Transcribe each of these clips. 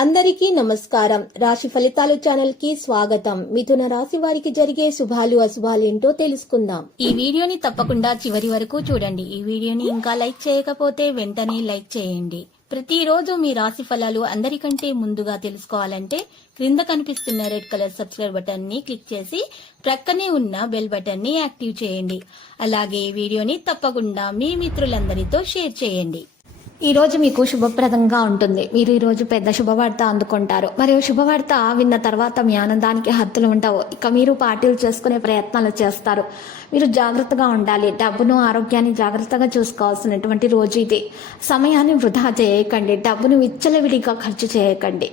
అందరికీ నమస్కారం. రాశి ఫలితాలు ఛానల్ కి స్వాగతం. మిథున రాశి వారికి జరిగే శుభాలు అశుభాలు ఏంటో తెలుసుకుందాం. ఈ వీడియోని తప్పకుండా చివరి వరకు చూడండి. ఈ వీడియోని ఇంకా లైక్ చేయకపోతే వెంటనే లైక్ చేయండి. ప్రతిరోజు మీ రాశి ఫలాలు అందరికంటే ముందుగా తెలుసుకోవాలంటే క్రింద కనిపిస్తున్న రెడ్ కలర్ సబ్స్క్రైబ్ బటన్ ని క్లిక్ చేసి ప్రక్కనే ఉన్న బెల్ బటన్ ని యాక్టివ్ చేయండి. అలాగే ఈ వీడియోని తప్పకుండా మీ మిత్రులందరితో షేర్ చేయండి. ఈ రోజు మీకు శుభప్రదంగా ఉంటుంది. మీరు ఈ రోజు పెద్ద శుభవార్త అందుకుంటారు. మరియు శుభవార్త విన్న తర్వాత మీ ఆనందానికి హద్దులు ఉండవు. ఇక మీరు పార్టీలు చేసుకునే ప్రయత్నాలు చేస్తారు. మీరు జాగ్రత్తగా ఉండాలి. డబ్బును ఆరోగ్యాన్ని జాగ్రత్తగా చూసుకోవాల్సినటువంటి రోజు ఇది. సమయాన్ని వృధా చేయకండి. డబ్బును విచ్చలవిడిగా ఖర్చు చేయకండి.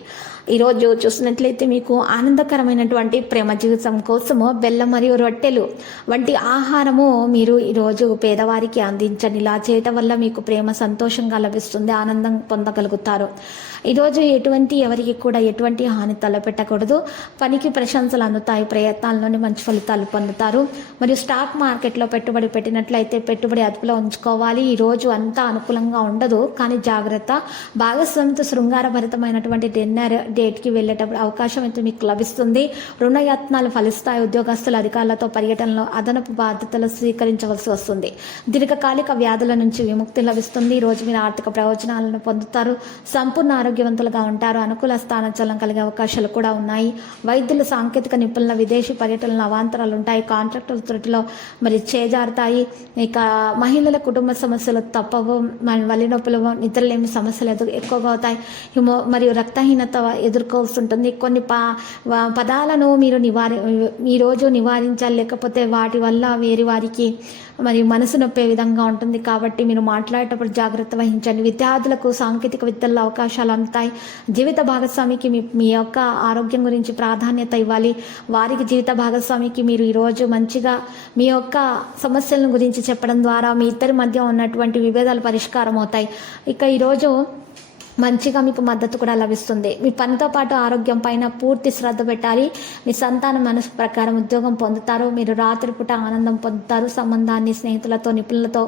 ఈరోజు చూసినట్లయితే మీకు ఆనందకరమైనటువంటి ప్రేమ జీవితం కోసము బెల్లం మరియు రొట్టెలు వంటి ఆహారము మీరు ఈరోజు పేదవారికి అందించండి. ఇలా చేయటం వల్ల మీకు ప్రేమ సంతోషంగా లభిస్తుంది, ఆనందం పొందగలుగుతారు. ఈరోజు ఎవరికి కూడా ఎటువంటి హాని తలపెట్టకూడదు. పనికి ప్రశంసలు అందుతాయి. ప్రయత్నాల్లోనే మంచి ఫలితాలు పొందుతారు. మరియు స్టాక్ మార్కెట్లో పెట్టుబడి పెట్టినట్లయితే పెట్టుబడి అదుపులో ఉంచుకోవాలి. ఈ రోజు అంతా అనుకూలంగా ఉండదు, కానీ జాగ్రత్త. భాగస్వామితో శృంగారభరితమైనటువంటి డిన్నర్ డేట్కి వెళ్ళేటప్పుడు అవకాశం అయితే మీకు లభిస్తుంది. రుణయత్నాలు ఫలిస్తాయి. ఉద్యోగస్తుల అధికారులతో పర్యటనలో అదనపు బాధ్యతలు స్వీకరించవలసి వస్తుంది. దీర్ఘకాలిక వ్యాధుల నుంచి విముక్తి లభిస్తుంది. ఈ రోజు మీరు ఆర్థిక ప్రయోజనాలను పొందుతారు. సంపూర్ణ ఆరోగ్యవంతులుగా ఉంటారు. అనుకూల స్థానచలనం కలిగే అవకాశాలు కూడా ఉన్నాయి. వైద్యులు, సాంకేతిక నిపుణుల విదేశీ పర్యటనలో అవాంతరాలు ఉంటాయి. కాంట్రాక్టుల త్రుటిలో మరి చేజారుతాయి. ఇక మహిళల కుటుంబ సమస్యలు తప్పవు. వలినొప్పులు, నిద్రలేమి సమస్యలు ఎక్కువగా అవుతాయి. మరియు రక్తహీనత ఎదుర్కోవాల్సి ఉంటుంది. కొన్ని పదాలను మీరు ఈరోజు నివారించాలి, లేకపోతే వాటి వల్ల వేరే వారికి మరియు మనసు నొప్పే విధంగా ఉంటుంది. కాబట్టి మీరు మాట్లాడేటప్పుడు జాగ్రత్త వహించండి. విద్యార్థులకు సాంకేతిక విద్యల్లో అవకాశాలు అందుతాయి. జీవిత భాగస్వామికి మీ యొక్క ఆరోగ్యం గురించి ప్రాధాన్యత ఇవ్వాలి. వారికి జీవిత భాగస్వామికి మీరు ఈరోజు మంచిగా మీ యొక్క సమస్యల గురించి చెప్పడం ద్వారా మీ ఇద్దరి మధ్య ఉన్నటువంటి విభేదాలు పరిష్కారం అవుతాయి. ఇక ఈరోజు మంచిగా మీకు మద్దతు కూడా లభిస్తుంది. మీ పనితో పాటు ఆరోగ్యం పైన పూర్తి శ్రద్ధ పెట్టాలి. మీ సంతానం మనసు ప్రకారం ఉద్యోగం పొందుతారు. మీరు రాత్రిపూట ఆనందం పొందుతారు. సంబంధాన్ని స్నేహితులతో, నిపుణులతో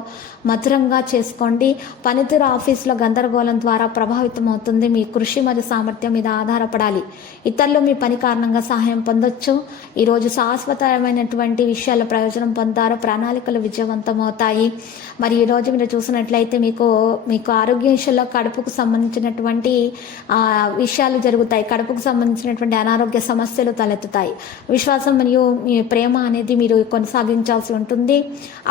మధురంగా చేసుకోండి. పనితీరు ఆఫీసులో గందరగోళం ద్వారా ప్రభావితం అవుతుంది. మీ కృషి మరియు సామర్థ్యం మీద ఆధారపడాలి. ఇతరులు మీ పని కారణంగా సహాయం పొందొచ్చు. ఈరోజు శాశ్వతమైనటువంటి విషయాల ప్రయోజనం పొందుతారు. ప్రణాళికలు విజయవంతం అవుతాయి. మరి ఈరోజు మీరు చూసినట్లయితే మీకు ఆరోగ్య విషయంలో కడుపుకు సంబంధించినటువంటి విషయాలు జరుగుతాయి. కడుపుకు సంబంధించినటువంటి అనారోగ్య సమస్యలు తలెత్తుతాయి. విశ్వాసం మరియు మీ ప్రేమ అనేది మీరు కొనసాగించాల్సి ఉంటుంది.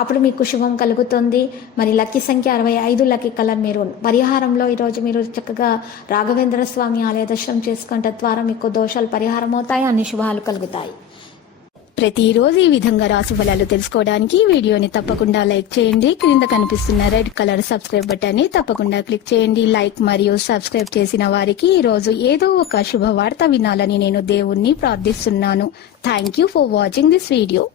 అప్పుడు మీకు శుభం కలుగుతుంది. మరి లక్కీ సంఖ్య 65, లక్కీ కలర్ మెరూన్. పరిహారంలో ఈరోజు మీరు చక్కగా రాఘవేంద్ర స్వామి ఆలయ దర్శనం చేసుకుంటే ద్వారా మీకు దోషాలు పరిహారం అవుతాయి. అన్ని శుభాలు కలుగుతాయి. ప్రతిరోజు ఈ విధంగా రాశి ఫలాలు తెలుసుకోవడానికి వీడియోని తప్పకుండా లైక్ చేయండి. క్రింద కనిపిస్తున్న రెడ్ కలర్ సబ్స్క్రైబ్ బటన్ ని తప్పకుండా క్లిక్ చేయండి. లైక్ మరియు సబ్స్క్రైబ్ చేసిన వారికి ఈ రోజు ఏదో ఒక శుభవార్త వినాలని నేను దేవుణ్ణి ప్రార్థిస్తున్నాను. Thank you for watching this video.